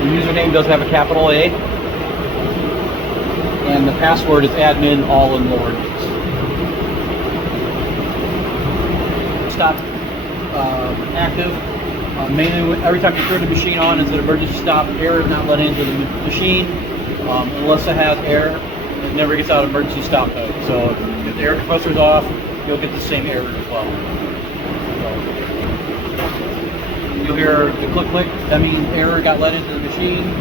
The username does have a capital A, and the password is admin, all in lowercase. Stop active. Mainly every time you turn the machine on, it's an emergency stop. Air is not let into the machine unless it has air. It never gets out of emergency stop mode. So if the air compressor is off, you'll get the same error as well. So, you'll hear the click click. That means air got let into the machine.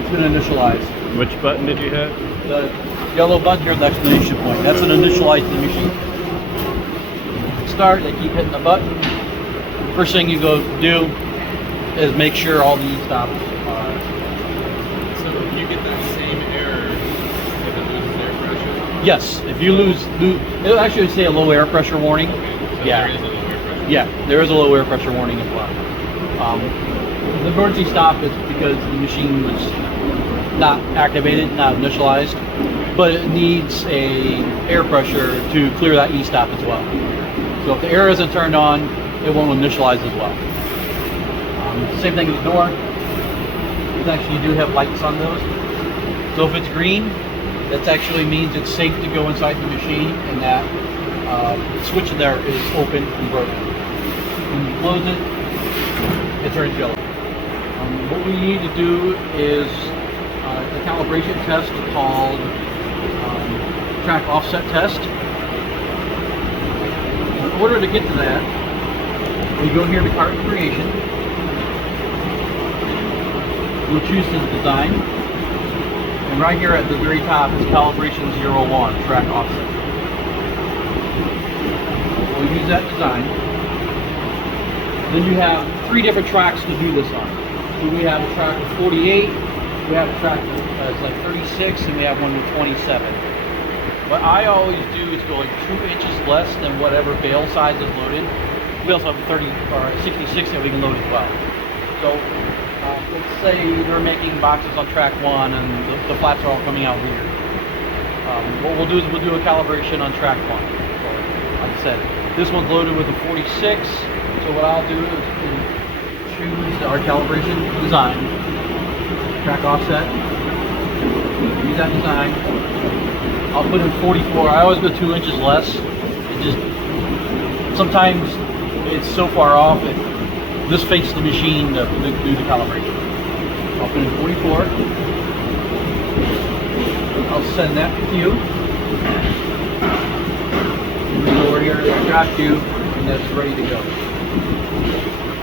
It's going to initialize. Which button did you hit? The yellow button here, the exclamation point. That's an initialize the machine. Start. They keep hitting the button. First thing you go do is make sure all the stops are. So you get that same error if it loses air pressure? Yes, if you lose, it'll actually say a low air pressure warning. Okay, so Yeah. there is a low air pressure. Yeah, there is a low air pressure warning as well. The emergency stop is because the machine was not activated, not initialized, but it needs a air pressure to clear that e-stop as well. So if the air isn't turned on, it won't initialize as well. Same thing with the door. It actually do have lights on those. So if it's green, that actually means it's safe to go inside the machine, and that switch in there is open and broken. When you close it, it turns yellow. What we need to do is a calibration test called track offset test. In order to get to that, we go here to carton creation. We'll choose the design. And right here at the very top is calibration 01, track offset. We'll use that design. Then you have 3 different tracks to do this on. So we have a track with 48, we have a track that's like 36, and we have one with 27. What I always do is go like 2 inches less than whatever bale size is loaded. We also have a 30 or a 66 that we can load as well. So let's say they're making boxes on track 1 and the flats are all coming out weird. What we'll do is we'll do a calibration on track 1. So, like I said, this one's loaded with a 46. So what I'll do is choose our calibration design, track offset, use that design. I'll put in 44. I always go 2 inches less. It just sometimes it's so far off it this faces the machine to do the calibration. I'll put in 44. I'll send that to you. Over here, I got you, and that's ready to go.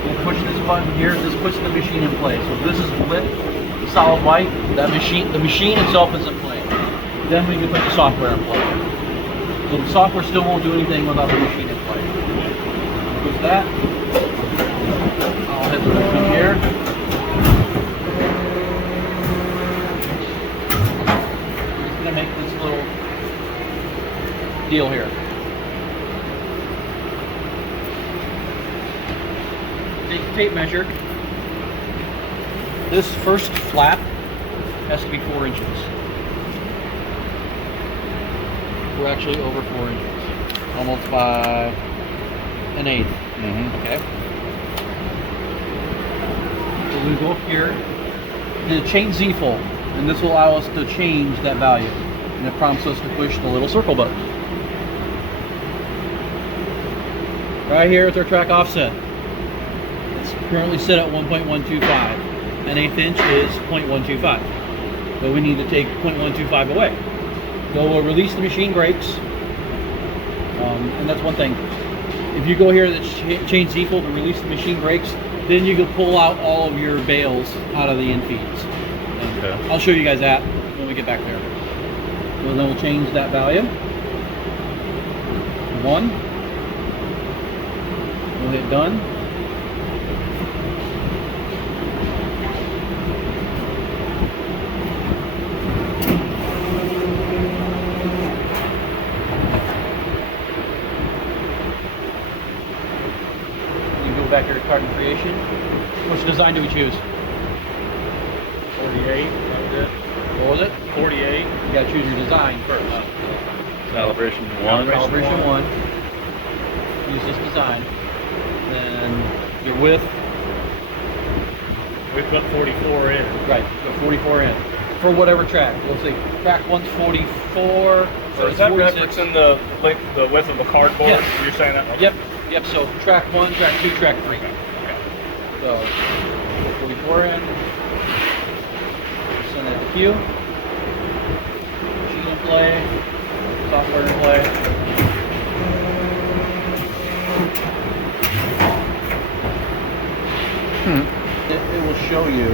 We'll push this button here. This puts the machine in place. So if this is lit, solid white, the machine itself is in play. Then we can put the software in play. So the software still won't do anything without the machine in play. With that, I'll head to here. I'm just gonna make this little deal here. Take the tape measure. This first flap has to be 4 inches. We're actually over 4 inches, almost by 1/8. Okay. So we go up here and change Z fold, and this will allow us to change that value, and it prompts us to push the little circle button. Right here is our track offset. It's currently set at 1.125. An 1/8 inch is 0.125. But we need to take 0.125 away. So we'll release the machine brakes. And that's one thing. If you go here to change Z fold and release the machine brakes, then you can pull out all of your bales out of the end feeds. Okay. I'll show you guys that when we get back there. So then we'll change that value. 1. We'll hit done. Back here to carton creation. Which design do we choose? 48. That was it. What was it? 48. You gotta choose your design first. Calibration 1. Calibration 1. Use this design. Then your width. We put 44 in. Right, so 44 in. For whatever track. Let's see, track 1's 44. So is that referencing the width of the cardboard? Yeah. You're saying that? Okay. Yep, so track 1, track 2, track 3. Okay. So, 44 in. Send that to Q. Machine in play. Software in play. It will show you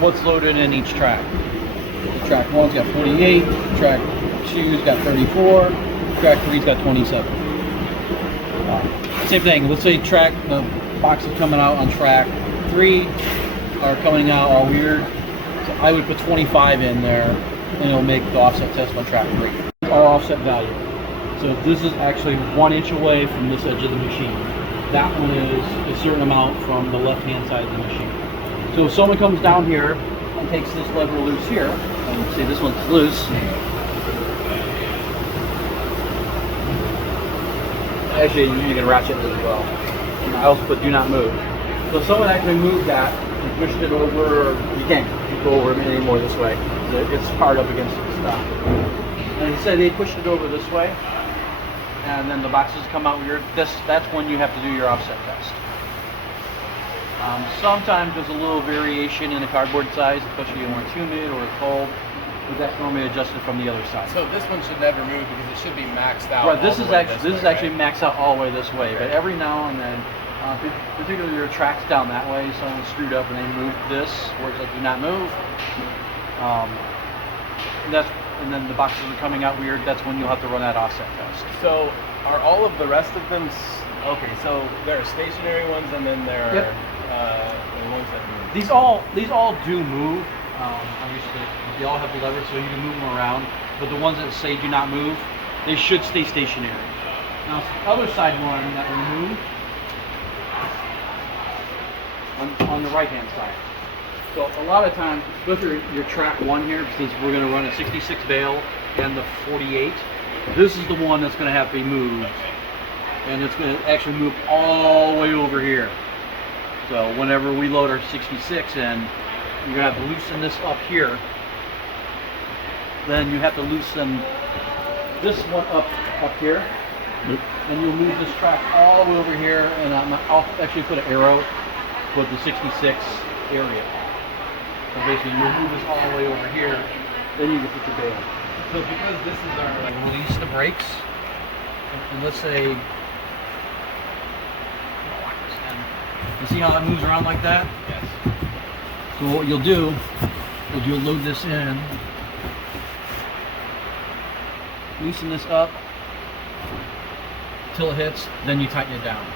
what's loaded in each track. Track 1's got 48, track 2's got 34, track 3's got 27. Same thing, let's say the boxes coming out on track 3 are coming out all weird. So I would put 25 in there and it'll make the offset test on track 3. Our offset value. So this is actually 1 inch away from this edge of the machine. That one is a certain amount from the left-hand side of the machine. So if someone comes down here and takes this lever loose here, and see this one's loose. Actually, you can ratchet it as well. And I also put do not move. So if someone actually moved that and pushed it over, you can't go over it anymore this way. It's hard up against the stock. And he said they pushed it over this way, and then the boxes come out weird. That's when you have to do your offset test. Sometimes there's a little variation in the cardboard size, especially when it's humid or it's cold, but that's normally adjusted from the other side. So this one should never move because it should be maxed out. Right, this is actually maxed out all the way this way, but every now and then, particularly your tracks down that way, someone screwed up and they moved this, where it's like do not move. And then the boxes are coming out weird. That's when you'll have to run that offset test. So are all of the rest of them okay? So there are stationary ones, and then there are the ones that move. These all do move. Obviously, they all have the lever, so you can move them around. But the ones that say do not move, they should stay stationary. Now, the other side one that we move on the right-hand side. So a lot of times, go through your track 1 here, since we're going to run a 66 bale and the 48. This is the one that's going to have to be moved, and it's going to actually move all the way over here. So whenever we load our 66 in, you're going to have to loosen this up here. Then you have to loosen this one up here. Then you'll move this track all the way over here, and I'll actually put an arrow with the 66 area. So basically, you'll move this all the way over here, then you can put your bale. So because this is our Release the brakes, and let's say, you see how it moves around like that? yes. So what you'll do is you'll load this in, loosen this up till it hits, then you tighten it down.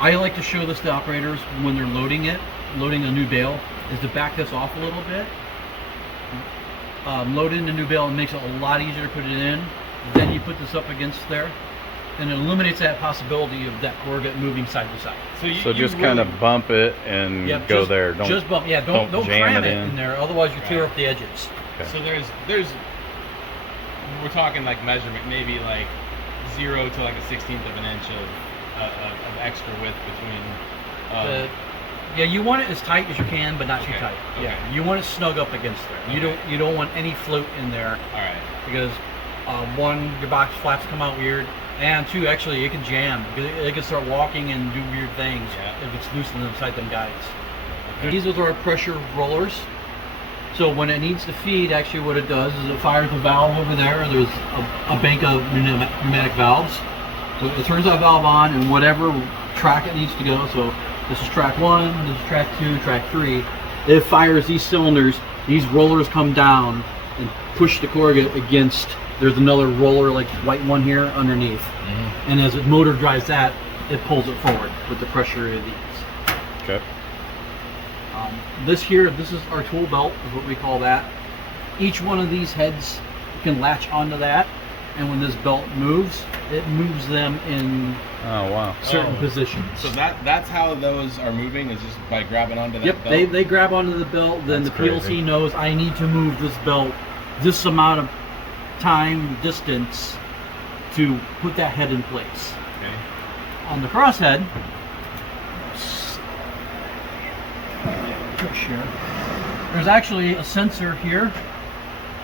I like to show this to operators when they're loading a new bale, is to back this off a little bit. Load in the new bale, it makes it a lot easier to put it in. Then you put this up against there, and it eliminates that possibility of that corrugate moving side to side. So just kind of bump it and go there. Just bump, yeah. Don't jam cram it in there, otherwise you tear up the edges. Okay. So there's we're talking like measurement, maybe like 0 to like a 1/16 of an inch of extra width between. Yeah, you want it as tight as you can, but not too tight. Okay. Yeah, you want it snug up against there. Okay. You don't want any float in there. All right. Because 1, your box flaps come out weird, and 2, actually it can jam. It can start walking and do weird things if it's loosened inside them guides. Okay. These are our pressure rollers. So when it needs to feed, actually what it does is it fires a valve over there. There's a bank of pneumatic valves. So it turns that valve on, and whatever track it needs to go. So this is track 1, this is track 2, track 3. It fires these cylinders. These rollers come down and push the corrugate against. There's another roller, like white one here underneath. Mm-hmm. And as the motor drives that, it pulls it forward with the pressure of these. Okay. This is our tool belt, is what we call that. Each one of these heads can latch onto that, and when this belt moves, it moves them in certain positions. So that's how those are moving, is just by grabbing onto that belt? Yep, they grab onto the belt, then That's the PLC crazy. knows I need to move this belt this amount of time, distance, to put that head in place. Okay. On the crosshead, push here. There's actually a sensor here,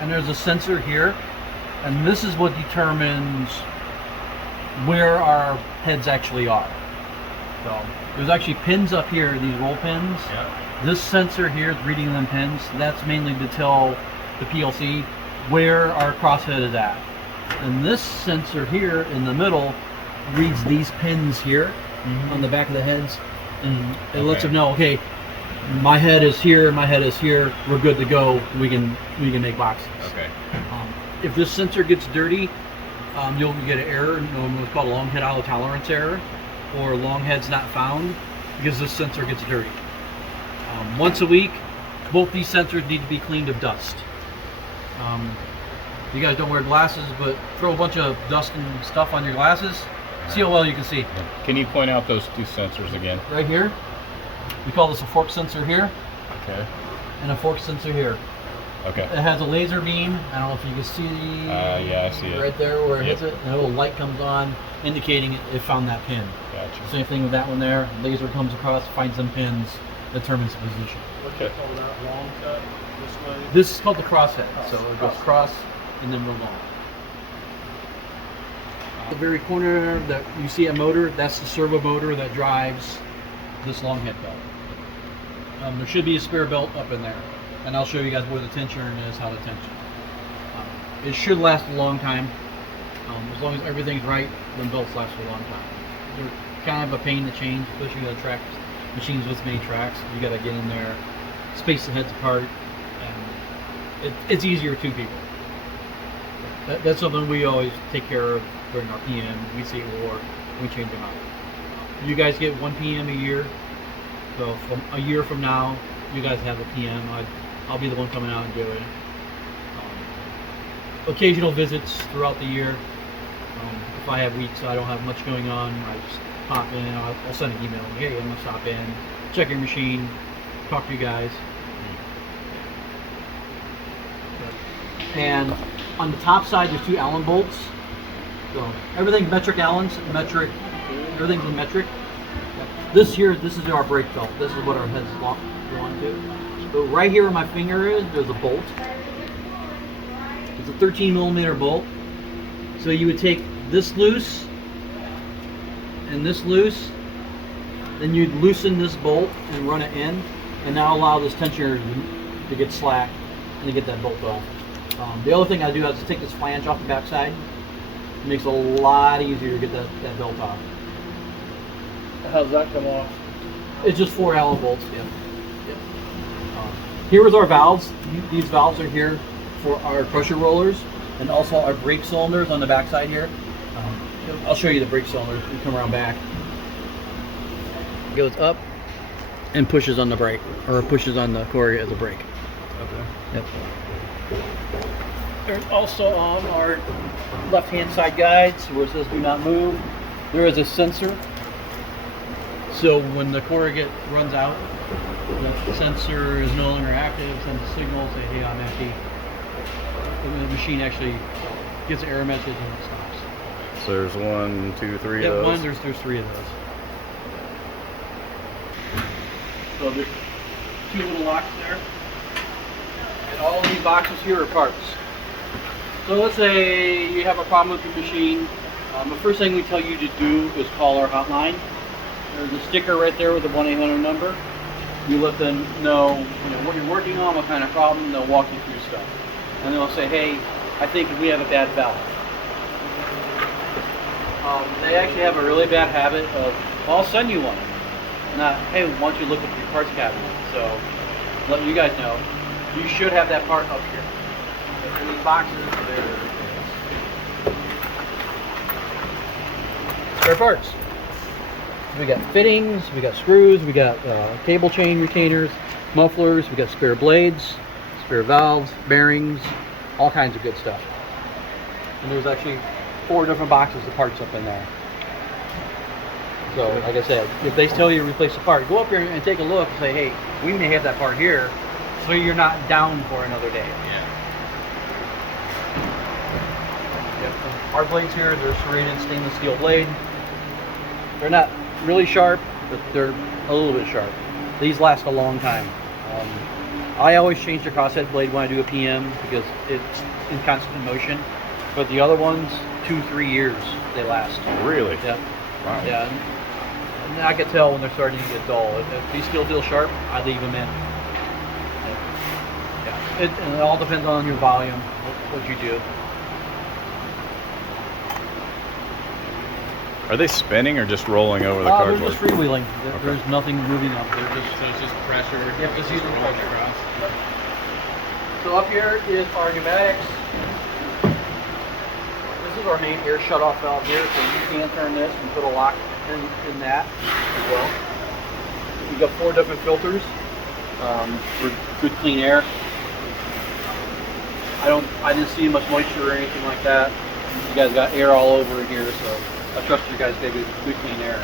and there's a sensor here, and this is what determines where our heads actually are. So there's actually pins up here, these roll pins. Yeah. This sensor here is reading them pins. That's mainly to tell the PLC where our crosshead is at. And this sensor here in the middle reads these pins here on the back of the heads, and it lets them know, okay, my head is here, my head is here, we're good to go, we can make boxes. Okay. If this sensor gets dirty, you'll get an error, what's called a long head auto tolerance error, or long heads not found, because this sensor gets dirty. Once a week, both these sensors need to be cleaned of dust. You guys don't wear glasses, but throw a bunch of dust and stuff on your glasses, see how well you can see. Can you point out those two sensors again? Right here, we call this a fork sensor here, Okay. and a fork sensor here. Okay. It has a laser beam. I don't know if you can see Yeah, I see it. right there where it Yep. hits it, and a little light comes on indicating it found that pin. Gotcha. Same thing with that one there. Laser comes across, finds them pins, determines the position. Okay. Call that long cut this way. This is called the crosshead. So it goes cross and then real long. The very corner that you see a motor, that's the servo motor that drives this long head belt. There should be a spare belt up in there, and I'll show you guys where the tensioner is, how to tension. It should last a long time. As long as everything's right, then belts last a long time. They're kind of a pain to change, especially on tracks, machines with many tracks. You got to get in there, space the heads apart, and it's easier two people. That's something we always take care of during our PM. We see it war, we change them out. You guys get 1 PM a year, so from a year from now, you guys have a PM. I'll be the one coming out and doing it. Occasional visits throughout the year. If I have weeks I don't have much going on, I just pop in. I'll send an email. Hey, I'm gonna stop in, check your machine, talk to you guys. And on the top side, there's 2 Allen bolts. So everything's metric Allens, metric. Everything's in metric. This here, this is our brake belt. This is what our heads go onto. So right here where my finger is, there's a bolt. It's a 13 millimeter bolt. So you would take this loose and this loose, then you'd loosen this bolt and run it in, and now allow this tensioner to get slack and to get that bolt off. The other thing I do is take this flange off the backside. It makes it a lot easier to get that belt off. How's that come off? It's just 4 Allen bolts. Yep. Here is our valves. These valves are here for our pressure rollers and also our brake cylinders on the backside here. I'll show you the brake cylinders. We come around back. It goes up and pushes on the brake, or pushes on the core as a brake. Okay. Yep. There's also on our left-hand side guides where it says "Do not move." There is a sensor. So when the core runs out, the sensor is no longer active, sends a signal, say, hey, I'm empty. The machine actually gives an error message and it stops. So there's 1, 2, 3 Yeah, of those. there's 3 of those. So there's 2 little locks there. And all of these boxes here are parts. So let's say you have a problem with your machine. The first thing we tell you to do is call our hotline. There's a sticker right there with the 1-800 number. You let them know, what you're working on, what kind of problem. They'll walk you through stuff. And they'll say, hey, I think we have a bad valve. They actually have a really bad habit of, well, I'll send you one. Not, hey, why don't you look at your parts cabinet? So, let you guys know, you should have that part up here. In these boxes, spare parts. We got fittings, we got screws, we got cable chain retainers, mufflers, we got spare blades, spare valves, bearings, all kinds of good stuff. And there's actually 4 different boxes of parts up in there. So, like I said, if they tell you to replace a part, go up here and take a look and say, hey, we may have that part here, so you're not down for another day. Yeah. Yep. Our blades here, they're serrated stainless steel blade. They're not really sharp, but they're a little bit sharp. These last a long time. I always change the crosshead blade when I do a PM because it's in constant motion. But the other ones, 2-3 years they last. Really? Yeah. Wow. Yeah. And I can tell when they're starting to get dull. If they still feel sharp, I leave them in. Yeah. And it all depends on your volume, what you do. Are they spinning or just rolling over the cardboard? They're just freewheeling. Okay. There's nothing moving them. They're just. So it's just pressure. Yep, just using rolling pressure. across. So up here is our pneumatics. This is our main air shutoff valve here, so you can turn this and put a lock in that as well. We've got 4 different filters for good clean air. I didn't see much moisture or anything like that. You guys got air all over in here, so I trust you guys get good clean air.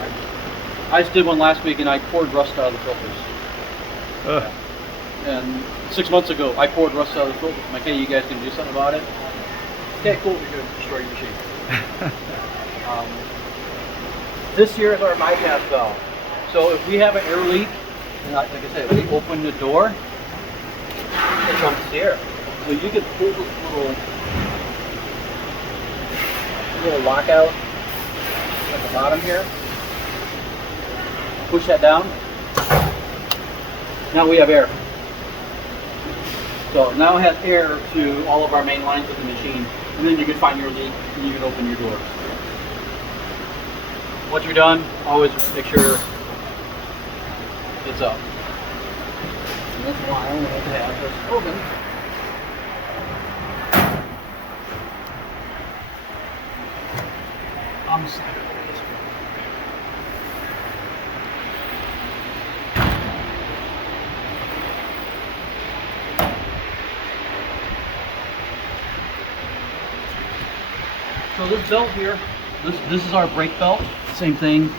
I just did one last week and I poured rust out of the filters. Ugh. And 6 months ago, I poured rust out of the filters. I'm like, hey, you guys can do something about it? Okay, cool, you're going to destroy your machine. This here is our bypass valve. So if we have an air leak, and like I said, we open the door, it comes the air. So you can pull this little lockout at the bottom here, push that down. Now we have air. So now it has air to all of our main lines of the machine, and then you can find your leak and you can open your doors. Once you're done, always make sure it's up. And that's why I want to have this open. I'm just gonna go this way. So this belt here, this is our brake belt. Same thing.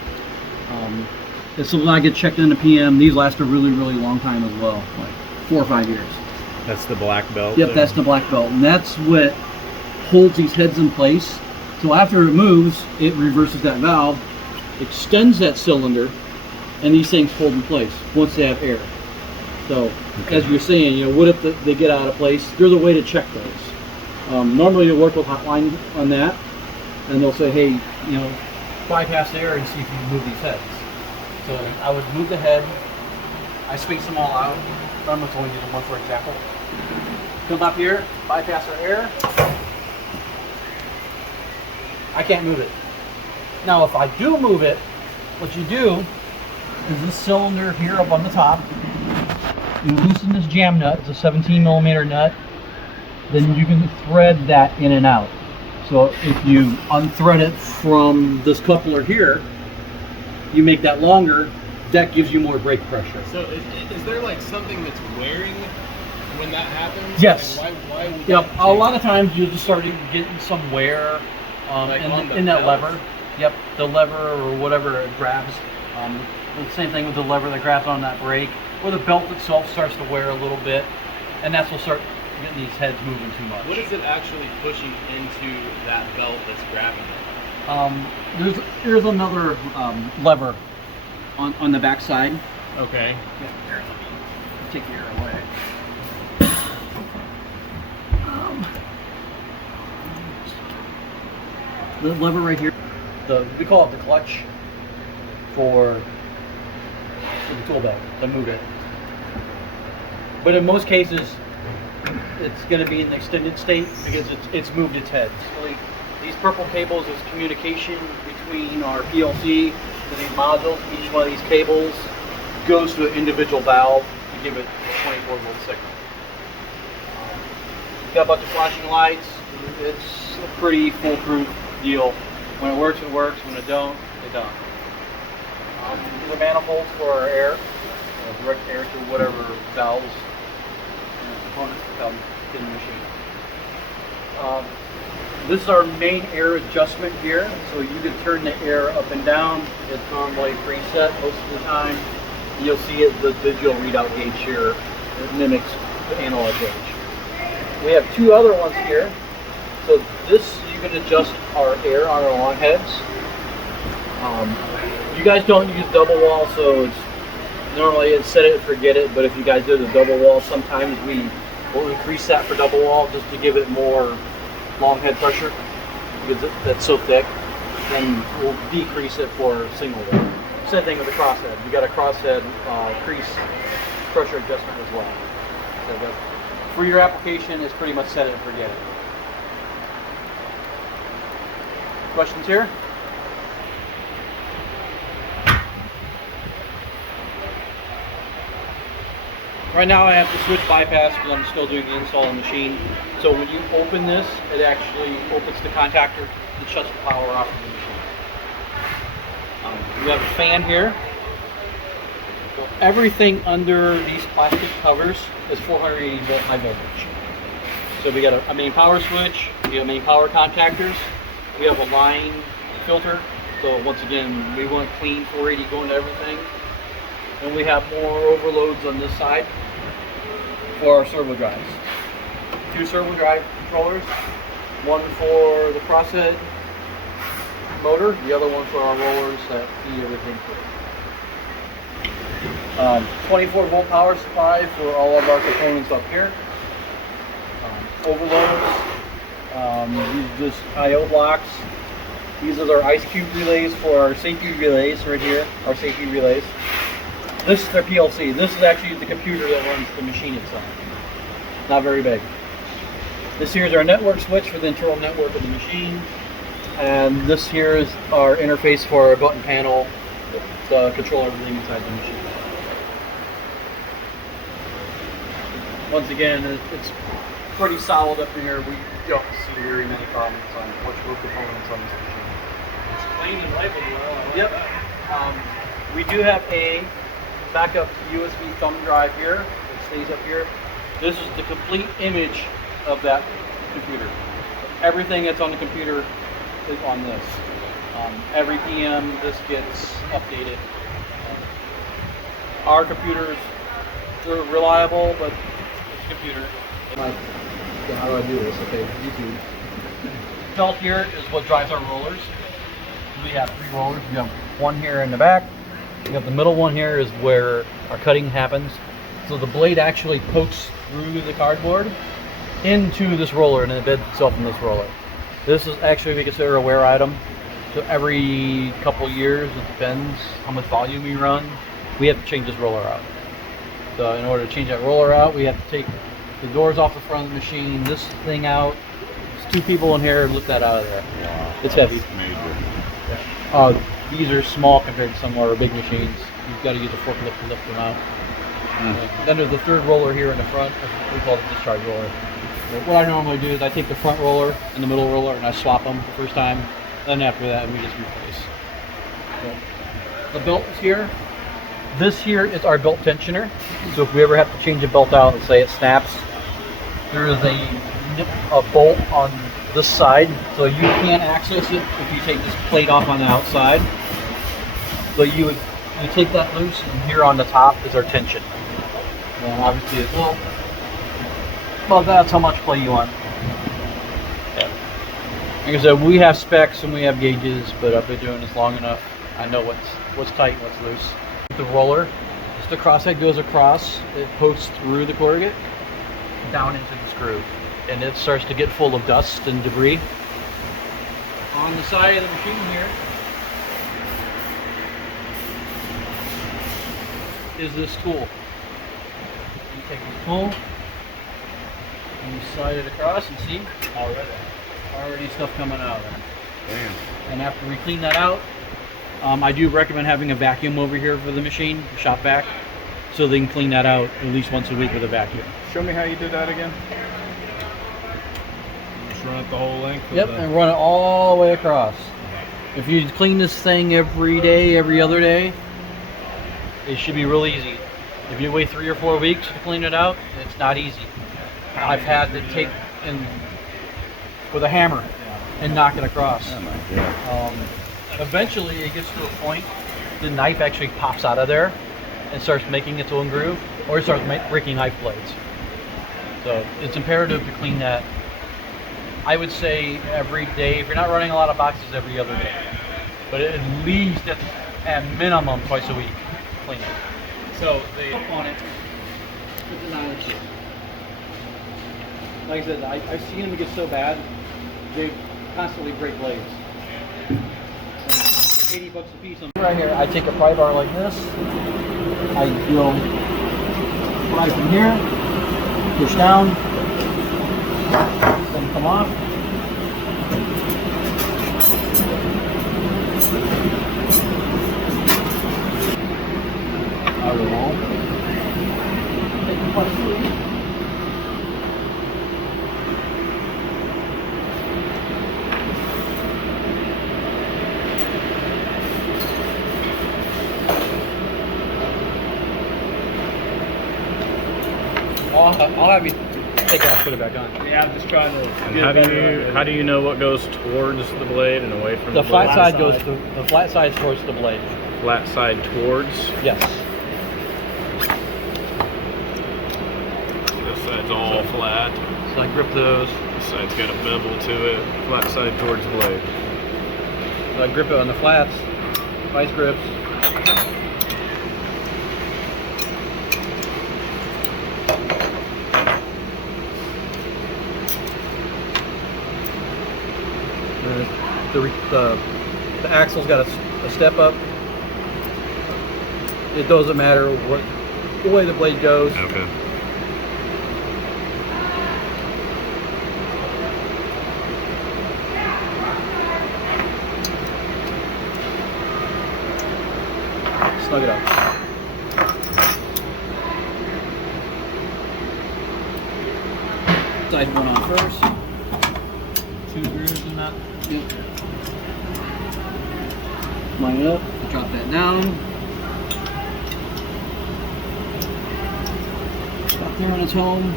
It's something I get checked in the PM. These last a really, really long time as well, like 4 or 5 years. That's the black belt? Yep, that's the black belt, and that's what holds these heads in place. So after it moves, it reverses that valve, extends that cylinder, and these things hold in place once they have air. So, as you're saying, you know, what if they get out of place? There's a way to check those. Normally you'll work with Hotline on that, and they'll say, hey, you know, bypass the air and see if you can move these heads. So I would move the head, I space them all out. I'm only using one for example. Come up here, bypass our air. I can't move it. Now if I do move it, what you do is this cylinder here up on the top, you loosen this jam nut, it's a 17mm nut, then you can thread that in and out. So if you unthread it from this coupler here, you make that longer, that gives you more brake pressure. So is there like something that's wearing when that happens? Yes. Like why would Yep. that A lot of times you'll just start getting some wear Like on the in that belt? lever. Yep, the lever or whatever it grabs. The same thing with the lever that grabs on that brake, or the belt itself starts to wear a little bit, and that's what start getting these heads moving too much. What is it actually pushing into that belt that's grabbing it? There's another lever on the back side. Okay. Yeah, here, let me take the air away. The lever right here, we call it the clutch for the tool belt to move it. But in most cases, it's going to be in the extended state because it's moved its head. So these purple cables is communication between our PLC to these modules. Each one of these cables goes to an individual valve to give it a 24-volt signal. Got a bunch of flashing lights. It's a pretty foolproof deal. When it works, it works. When it don't, it don't. These are manifolds for our air, direct air to whatever valves and components that come in the machine. This is our main air adjustment here, so you can turn the air up and down. It's normally preset most of the time. You'll see it, the digital readout gauge here. It mimics the analog gauge. We have 2 other ones here. So this, you can adjust our air on our long heads. You guys don't use double wall, so Normally it's set it and forget it, but if you guys do the double wall, sometimes we will increase that for double wall just to give it more long head pressure because that's so thick. Then we'll decrease it for single wall. Same thing with the crosshead. You got a crosshead crease pressure adjustment as well. So that, for your application, it's pretty much set it and forget it. Questions here? Right now I have to switch bypass because I'm still doing the install on the machine. So when you open this, it actually opens the contactor and shuts the power off of the machine. We have a fan here. So everything under these plastic covers is 480 volt high voltage. So we got a main power switch, we have main power contactors, we have a line filter. So once again, we want clean 480 going to everything. And we have more overloads on this side for our servo drives. 2 servo drive controllers, one for the crosshead motor, the other one for our rollers that feed everything through. 24 volt power supply for all of our components up here. Overloads, these are just I/O blocks. These are our ice cube relays for our safety relays right here, our safety relays. This is their PLC. This is actually the computer that runs the machine itself. Not very big. This here is our network switch for the internal network of the machine. And this here is our interface for our button panel to control everything inside the machine. Once again, it's pretty solid up in here. We don't see very many problems on electrical components on this machine. It's clean and labeled well. I like Yep. that. We do have a backup USB thumb drive here. It stays up here. This is the complete image of that computer. Everything that's on the computer is on this. Every PM this gets updated. Our computers are reliable, but it's a computer. How do I do this? Okay, YouTube. Belt here is what drives our rollers. We have 3 rollers. We have one here in the back. We have the middle one here is where our cutting happens. So the blade actually pokes through the cardboard into this roller and embeds itself in this roller. This is actually, we consider a wear item. So every couple years, it depends how much volume we run, we have to change this roller out. So in order to change that roller out, we have to take the doors off the front of the machine, this thing out. There's 2 people in here, lift that out of there. Wow, It's heavy. Major. These are small compared to some of our big machines. You've got to use a forklift to lift them out. Then there's the 3rd roller here in the front. We call it the discharge roller. So what I normally do is I take the front roller and the middle roller and I swap them the first time. Then after that, we just replace. So the belt is here. This here is our belt tensioner. So if we ever have to change a belt out and say it snaps, there is a bolt on this side, so you can't access it if you take this plate off on the outside. But you take that loose, and here on the top is our tension. And obviously it's well, that's how much play you want. Yeah. Like I said, we have specs and we have gauges, but I've been doing this long enough. I know what's tight and what's loose. The roller, as the crosshead goes across, it pokes through the corrugate down into the screw, and it starts to get full of dust and debris. On the side of the machine here is this tool. You take the tool and you slide it across and see already stuff coming out of there. Damn. And after we clean that out, I do recommend having a vacuum over here for the machine, shop vac, so they can clean that out at least once a week with a vacuum. Show me how you did that again. Just run it the whole length. Yep, and run it all the way across. If you clean this thing every day, every other day, it should be real easy. If you wait 3 or 4 weeks to clean it out, it's not easy. I've had to take in with a hammer and knock it across. Oh my God. Eventually it gets to a point the knife actually pops out of there and starts making its own groove, or it starts breaking knife blades. So it's imperative to clean that, I would say, every day. If you're not running a lot of boxes, every other day, but at least at minimum twice a week, clean it. So they on it. Put the nylon sheet. Like I said, I've seen them get so bad, they constantly break blades. $80 a piece. Right here, I take a pry bar like this. I go pry from here, push down, then come off. Out of the wall. Take the plus. I'll have you take it off, put it back on. Yeah, I'm just trying to. And how do you know what goes towards the blade and away from the The blade? flat side goes to the flat side towards the blade. Flat side towards. Yes. This side's all flat. So I grip those. This side's got a bevel to it. Flat side towards the blade. So I grip it on the flats. Vice grips. The axle's got a step up. It doesn't matter what the way the blade goes. Okay. Snug it up. Side one on first. 2 grooves in that. Yep. Line up, drop that down. Stop there on its home.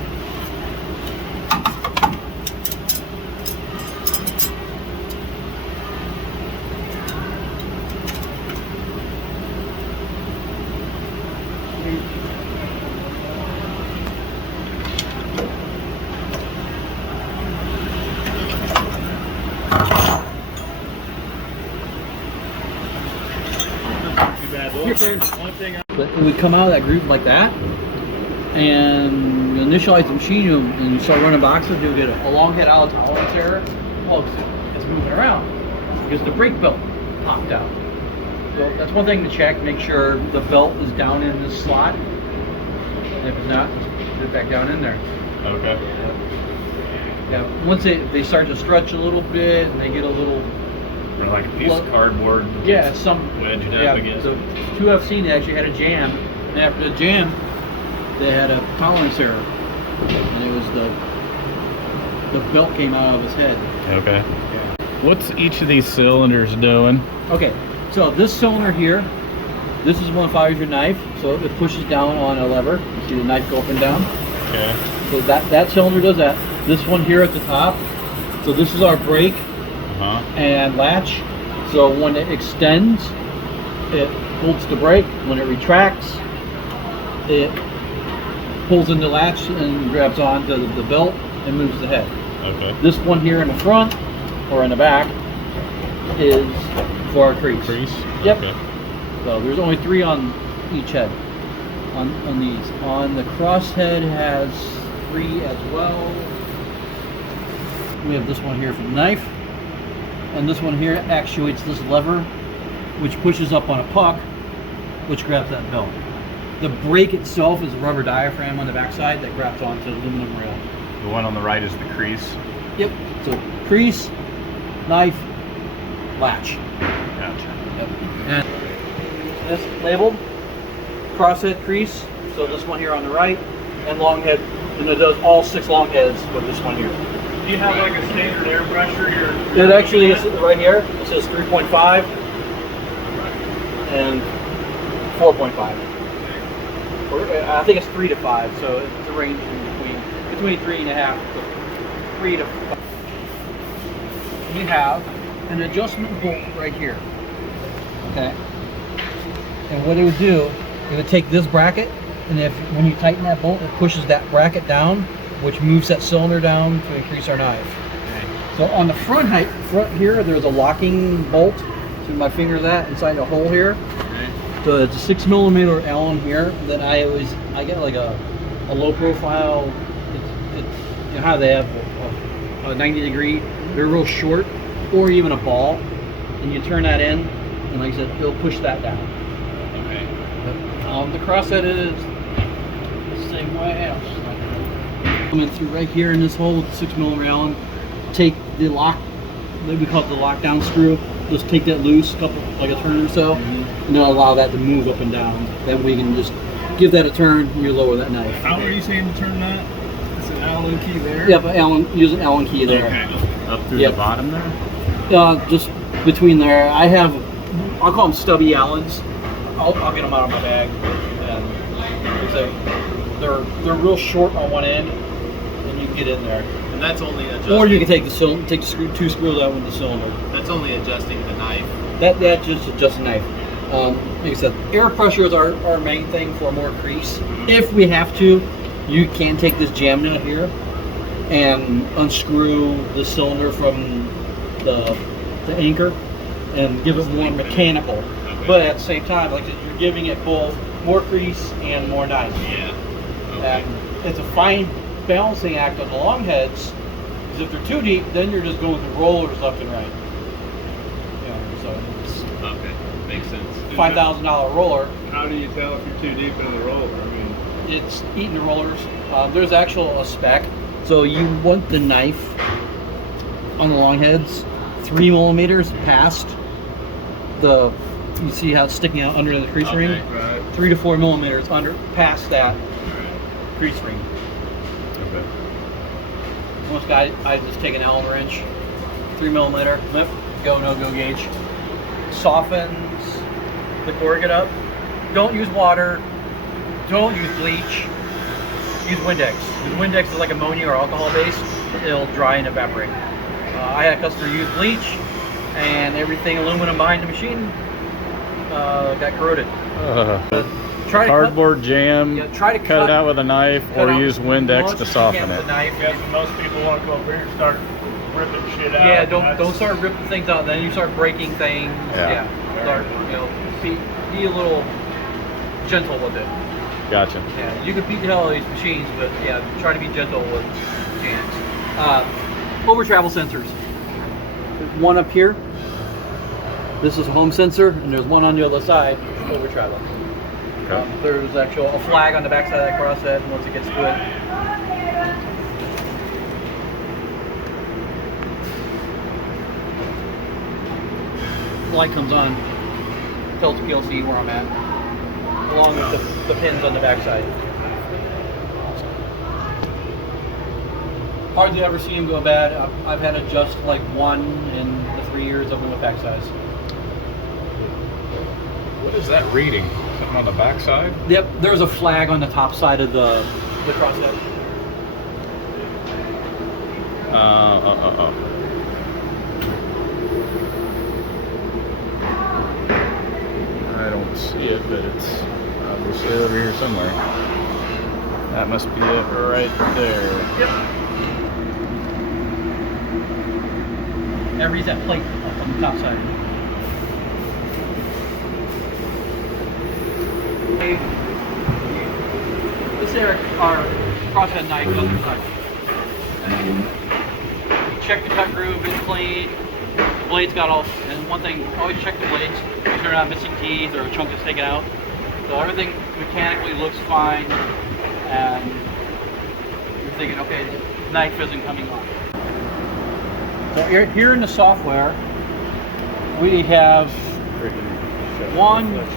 One thing. But it would come out of that groove like that, and you initialize the machine, and you start running boxes, you'll get a long head out of tolerance error. Oh, it's moving around because the brake belt popped out. So that's one thing to check. Make sure the belt is down in this slot. And if it's not, just put it back down in there. Okay. Yeah. Once they start to stretch a little bit, and they get a little. Or like a piece of cardboard. Yeah, some wedged yeah, up against. So 2 I've seen, they actually had a jam, and after the jam, they had a tolerance error, and it was the belt came out of his head. Okay. Yeah. What's each of these cylinders doing? Okay, so this cylinder here, this is one that fires your knife, so it pushes down on a lever. You see the knife go up and down. Okay. So that cylinder does that. This one here at the top, so this is our brake. And latch. So when it extends, it holds the brake. When it retracts, it pulls in the latch and grabs onto the belt and moves the head. Okay. This one here in the front or in the back is for our crease. Crease? Yep. Okay. So there's only 3 on each head. On these. On the cross head has 3 as well. We have this one here for the knife. And this one here actuates this lever, which pushes up on a puck, which grabs that belt. The brake itself is a rubber diaphragm on the backside that grabs onto the aluminum rail. The one on the right is the crease. Yep. So crease, knife, latch. Gotcha. Yep. And this labeled crosshead crease. So this one here on the right, and long head, and it does all 6 long heads with this one here. Do you have like a standard air pressure here? It actually is right here. It says 3.5 and 4.5. I think it's 3 to 5, so it's a range in between 3.5 to 3 to 5. You have an adjustment bolt right here. Okay. And what it would do, it would take this bracket, and when you tighten that bolt, it pushes that bracket down, which moves that cylinder down to increase our knife. Okay. So on the front here, there's a locking bolt. See where my finger's at inside the hole here. Okay. So it's a 6mm Allen here that I get like a low profile. It's you know how they have a 90-degree. They're real short, or even a ball, and you turn that in, and like I said, it'll push that down. Okay. The crosshead is the same way. Coming through right here in this hole with the 6mm Allen. Take the lock, we call it the lockdown screw. Just take that loose, like a turn or so, and then allow that to move up and down. Then we can just give that a turn, and you lower that knife. How are you saying to turn that? It's an Allen key there? Yeah, but use an Allen key there. Okay. Up through Yep. the bottom there? Just between there. I'll call them stubby Allens. I'll get them out of my bag. And they're real short on one end, and you can get in there. And that's only adjusting. Or you can take the two screws out with the cylinder. That's only adjusting the knife. That just adjusts the knife. Like I said, air pressure is our main thing for more crease. If we have to, you can take this jam nut here and unscrew the cylinder from the anchor and give it more mechanical. Okay. But at the same time, like I said, you're giving it both more crease and more knife. Yeah. Okay. And it's a fine balancing act on the long heads, because if they're too deep, then you're just going through rollers left and right. You know, so it's Okay. Makes sense. $5,000 roller. How do you tell if you're too deep in the roller? I mean, It's eating the rollers. There's actual a spec. So you want the knife on the long heads 3mm past the. You see how it's sticking out under the crease ring? right. 3 to 4mm under past that crease ring. Okay. Most guys, I just take an Allen wrench, 3mm, lift, go, no-go gauge. Softens the corrugate up. Don't use water. Don't use bleach. Use Windex. Because Windex is like ammonia or alcohol based. It'll dry and evaporate. I had a customer use bleach, and everything aluminum behind the machine got corroded. Try to Cardboard jam, try to cut it out with a knife, cut or out use as Windex much to as you soften can with it. the knife. Yeah, so most people want to go over here and start ripping shit out. Yeah, and don't that's- start ripping things out. Then you start breaking things. Yeah. Start, be a little gentle with it. Gotcha. Yeah, you can beat the hell out of these machines, but yeah, try to be gentle with jams. Over travel sensors. There's one up here. This is a home sensor, and there's one on the other side, over travel. Okay. There's actually a flag on the back side of that crosshead, and once it gets to it, the light comes on, tells PLC where I'm at, along with the pins on the back side. Hardly ever see them go bad. I've had it just like one in the 3 years I've been with Packsize. What is that reading? Something on the back side? Yep, there's a flag on the top side of the crosshead. I don't see it, but it's obviously over here somewhere. That must be it right there. Yep. Now read that plate up on the top side. This is our crosshead knife doesn't cut. Check the cut groove, it's clean. The blade's got all, and one thing, always check the blades, make sure they're not missing teeth or a chunk is taken out. So everything mechanically looks fine, and you're thinking, okay, the knife isn't coming off. So here in the software, we have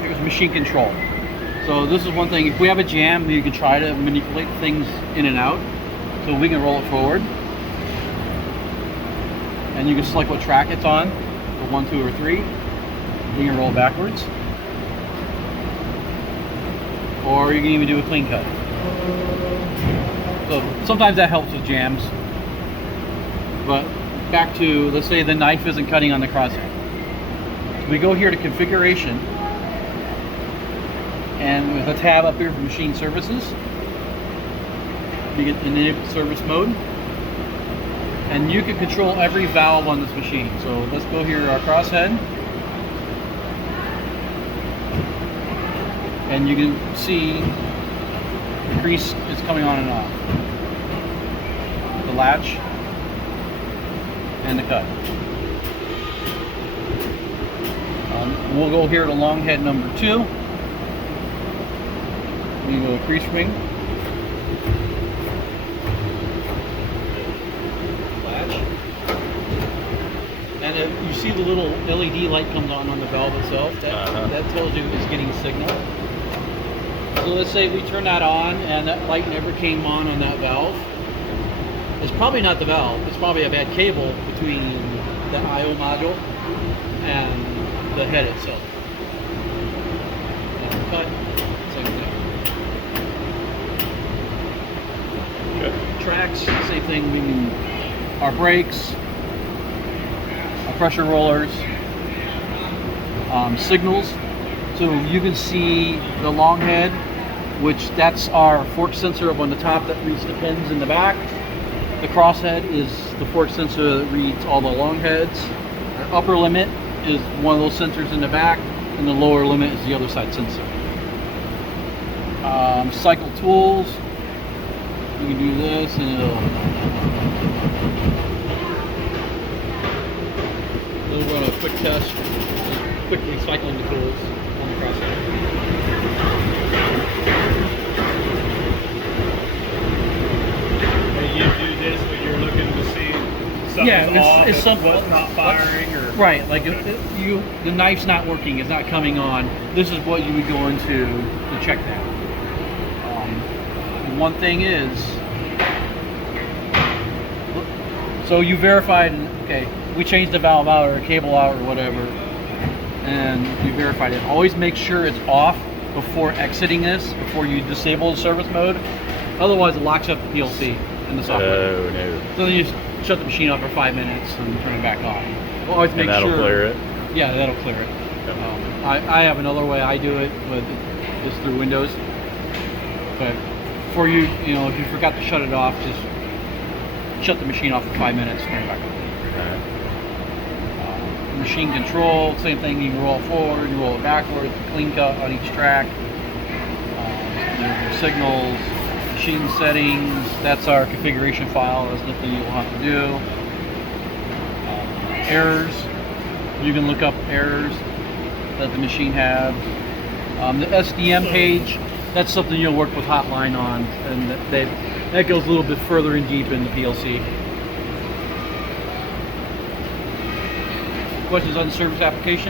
here's machine control. So this is one thing, if we have a jam, you can try to manipulate things in and out. So we can roll it forward. And you can select what track it's on, for 1, 2, or 3. You can roll backwards. Or you can even do a clean cut. So sometimes that helps with jams. But back to, let's say the knife isn't cutting on the crosshead. So we go here to configuration, and with a tab up here for machine services, you get enable service mode, and you can control every valve on this machine. So let's go here to our crosshead. and you can see the grease is coming on and off. The latch and the cut. We'll go here to long head number 2. We go to grease ring. Latch. And you see the little LED light comes on the valve itself. That tells you it's getting a signal. So let's say we turn that on and that light never came on that valve. It's probably not the valve. It's probably a bad cable between the I/O module and the head itself. Cut, same thing. Good. Tracks, same thing. We mean our brakes, our pressure rollers, signals. So you can see the long head, which that's our fork sensor up on the top that reads the pins in the back. The crosshead is the fork sensor that reads all the long heads. Our upper limit is one of those sensors in the back, and the lower limit is the other side sensor. Cycle tools. You can do this, and it'll run a quick test, quickly cycling the tools on the crosshead. You do this when you're looking to see something's off, it's something what's not firing, or right. Like if the knife's not working, it's not coming on. This is what you would go into to check that. One thing is, so you verified. Okay, we changed the valve out or a cable out or whatever, and you verified it. Always make sure it's off before exiting this, before you disable the service mode. Otherwise, it locks up the PLC and the software. Oh no. So then you just shut the machine off for 5 minutes and turn it back on. We'll always make And that'll sure. clear it. Yeah, that'll clear it. Yep. I have another way I do it, but it's through Windows. But for you, if you forgot to shut it off, just shut the machine off for 5 minutes, turn it back on. Machine control, same thing. You can roll it forward, you roll it backwards, clean cut on each track. Your signals, machine settings. That's our configuration file. That's nothing you'll have to do. Errors. You can look up errors that the machine had. The SDM page. That's something you'll work with Hotline on, and that goes a little bit further in deep in the PLC. Questions on the service application?